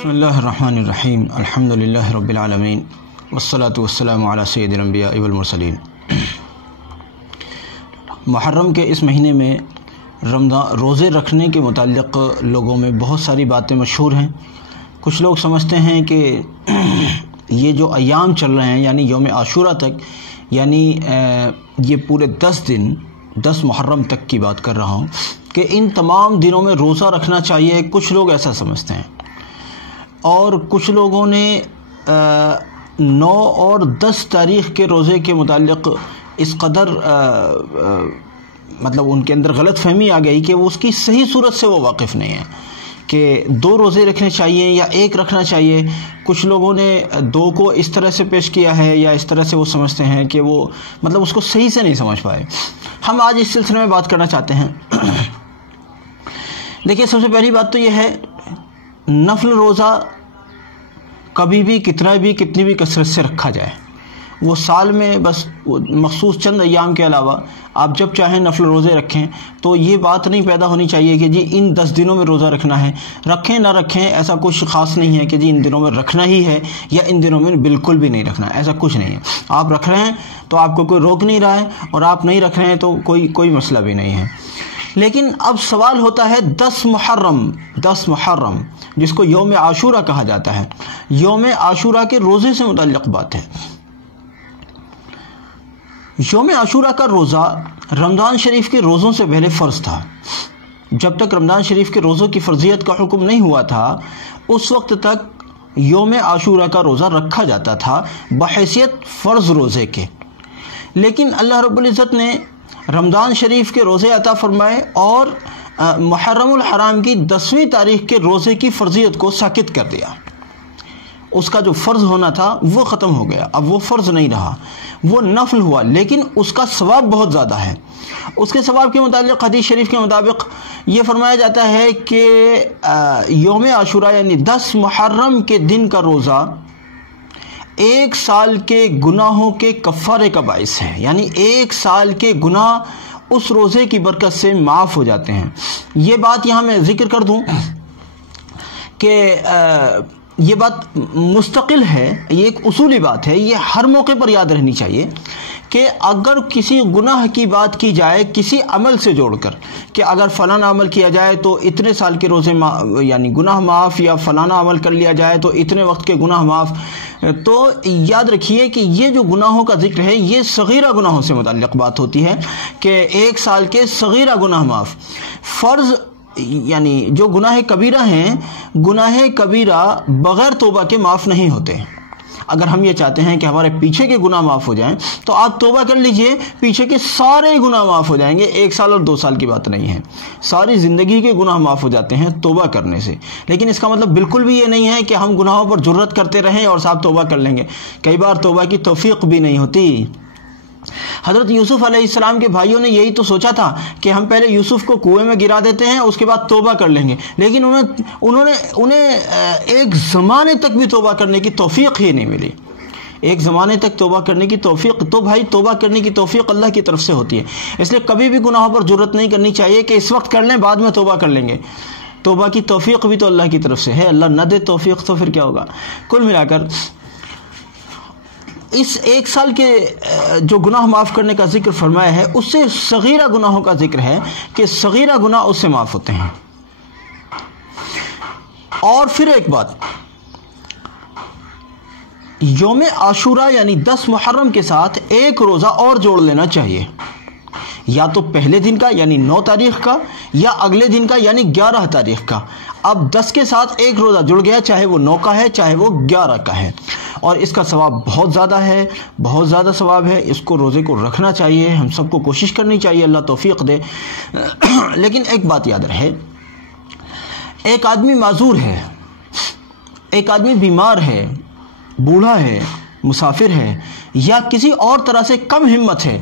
بسم اللہ الرحمن الرحیم الحمدللہ رب العالمین والصلاة والسلام علی سید الانبیاء والمرسلین۔ محرم کے اس مہینے میں روزے رکھنے کے متعلق لوگوں میں بہت ساری باتیں مشہور ہیں۔ کچھ لوگ سمجھتے ہیں کہ یہ جو ایام چل رہے ہیں یعنی یوم عاشورہ تک، یعنی یہ پورے 10 دن 10 محرم تک کی بات کر رہا ہوں کہ ان تمام دنوں میں روزہ رکھنا چاہیے۔ کچھ لوگ ایسا سمجھتے ہیں، اور کچھ لوگوں نے 9 اور 10 تاریخ کے روزے کے متعلق اس قدر مطلب ان کے اندر غلط فہمی آ گئی کہ وہ اس کی صحیح صورت سے وہ واقف نہیں ہیں کہ 2 روزے رکھنے چاہیے یا 1 رکھنا چاہیے۔ کچھ لوگوں نے 2 کو اس طرح سے پیش کیا ہے یا اس طرح سے وہ سمجھتے ہیں کہ وہ مطلب اس کو صحیح سے نہیں سمجھ پائے۔ ہم آج اس سلسلے میں بات کرنا چاہتے ہیں۔ دیکھیے، سب سے پہلی بات تو یہ ہے، نفل روزہ کبھی بھی کتنی بھی کثرت سے رکھا جائے، وہ سال میں بس مخصوص چند ایام کے علاوہ آپ جب چاہیں نفل روزے رکھیں، تو یہ بات نہیں پیدا ہونی چاہیے کہ جی ان 10 دنوں میں روزہ رکھنا ہے۔ رکھیں نہ رکھیں ایسا کچھ خاص نہیں ہے کہ جی ان دنوں میں رکھنا ہی ہے یا ان دنوں میں بالکل بھی نہیں رکھنا ہے، ایسا کچھ نہیں ہے۔ آپ رکھ رہے ہیں تو آپ کو کوئی روک نہیں رہا ہے، اور آپ نہیں رکھ رہے ہیں تو کوئی مسئلہ بھی نہیں ہے۔ لیکن اب سوال ہوتا ہے 10 محرم جس کو یوم عاشورہ کہا جاتا ہے، یوم عاشورہ کے روزے سے متعلق بات ہے۔ یوم عاشورہ کا روزہ رمضان شریف کے روزوں سے پہلے فرض تھا۔ جب تک رمضان شریف کے روزوں کی فرضیت کا حکم نہیں ہوا تھا، اس وقت تک یوم عاشورہ کا روزہ رکھا جاتا تھا بحیثیت فرض روزے کے۔ لیکن اللہ رب العزت نے رمضان شریف کے روزے عطا فرمائے اور محرم الحرام کی 10ویں تاریخ کے روزے کی فرضیت کو ساقط کر دیا۔ اس کا جو فرض ہونا تھا وہ ختم ہو گیا، اب وہ فرض نہیں رہا، وہ نفل ہوا، لیکن اس کا ثواب بہت زیادہ ہے۔ اس کے ثواب کے متعلق حدیث شریف کے مطابق یہ فرمایا جاتا ہے کہ یوم عاشورہ یعنی 10 محرم کے دن کا روزہ 1 سال کے گناہوں کے کفارے کا باعث ہے، یعنی 1 سال کے گناہ اس روزے کی برکت سے معاف ہو جاتے ہیں۔ یہ بات یہاں میں ذکر کر دوں کہ یہ بات مستقل ہے، یہ ایک اصولی بات ہے، یہ ہر موقع پر یاد رہنی چاہیے کہ اگر کسی گناہ کی بات کی جائے کسی عمل سے جوڑ کر کہ اگر فلانا عمل کیا جائے تو اتنے سال کے روزے یعنی گناہ معاف، یا فلانا عمل کر لیا جائے تو اتنے وقت کے گناہ معاف، تو یاد رکھیے کہ یہ جو گناہوں کا ذکر ہے یہ صغیرہ گناہوں سے متعلق بات ہوتی ہے کہ 1 سال کے صغیرہ گناہ معاف۔ فرض یعنی جو گناہ کبیرہ ہیں، گناہ کبیرہ بغیر توبہ کے معاف نہیں ہوتے۔ اگر ہم یہ چاہتے ہیں کہ ہمارے پیچھے کے گناہ معاف ہو جائیں تو آپ توبہ کر لیجئے، پیچھے کے سارے گناہ معاف ہو جائیں گے۔ 1 سال اور 2 سال کی بات نہیں ہے، ساری زندگی کے گناہ معاف ہو جاتے ہیں توبہ کرنے سے۔ لیکن اس کا مطلب بالکل بھی یہ نہیں ہے کہ ہم گناہوں پر جرت کرتے رہیں اور صاحب توبہ کر لیں گے، کئی بار توبہ کی توفیق بھی نہیں ہوتی۔ حضرت یوسف علیہ السلام کے بھائیوں نے یہی تو سوچا تھا کہ ہم پہلے یوسف کو کنویں میں گرا دیتے ہیں، اس کے بعد توبہ کر لیں گے، لیکن انہیں ایک زمانے تک بھی توبہ کرنے کی توفیق ہی نہیں ملی۔ ایک زمانے تک توبہ کرنے کی توفیق، تو بھائی توبہ کرنے کی توفیق اللہ کی طرف سے ہوتی ہے، اس لیے کبھی بھی گناہوں پر جرت نہیں کرنی چاہیے کہ اس وقت کر لیں بعد میں توبہ کر لیں گے۔ توبہ کی توفیق بھی تو اللہ کی طرف سے ہے، اللہ نہ دے توفیق تو پھر کیا ہوگا۔ کل ملا کر اس 1 سال کے جو گناہ معاف کرنے کا ذکر فرمایا ہے، اس سے صغیرہ گناہوں کا ذکر ہے کہ صغیرہ گناہ اس سے معاف ہوتے ہیں۔ اور پھر ایک بات، یوم عاشورہ یعنی 10 محرم کے ساتھ 1 روزہ اور جوڑ لینا چاہیے، یا تو پہلے دن کا یعنی 9 تاریخ کا، یا اگلے دن کا یعنی 11 تاریخ کا۔ اب 10 کے ساتھ 1 روزہ جڑ گیا، چاہے وہ 9 کا ہے چاہے وہ 11 کا ہے، اور اس کا ثواب بہت زیادہ ہے، بہت زیادہ ثواب ہے۔ اس کو روزے کو رکھنا چاہیے، ہم سب کو کوشش کرنی چاہیے، اللہ توفیق دے۔ لیکن ایک بات یاد رہے، ایک آدمی معذور ہے، ایک آدمی بیمار ہے، بوڑھا ہے، مسافر ہے، یا کسی اور طرح سے کم ہمت ہے،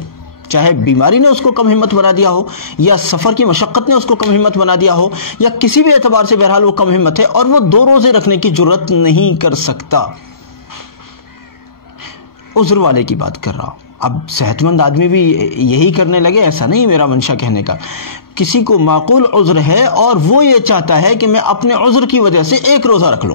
چاہے بیماری نے اس کو کم ہمت بنا دیا ہو، یا سفر کی مشقت نے اس کو کم ہمت بنا دیا ہو، یا کسی بھی اعتبار سے بہرحال وہ کم ہمت ہے اور وہ 2 روزے رکھنے کی جرت نہیں کر سکتا۔ عذر والے کی بات کر رہا ہوں۔ اب صحت مند آدمی بھی یہی کرنے لگے ایسا نہیں میرا منشا کہنے کا، کسی کو معقول عذر ہے اور وہ یہ چاہتا ہے کہ میں اپنے عذر کی وجہ سے ایک روزہ رکھ لوں،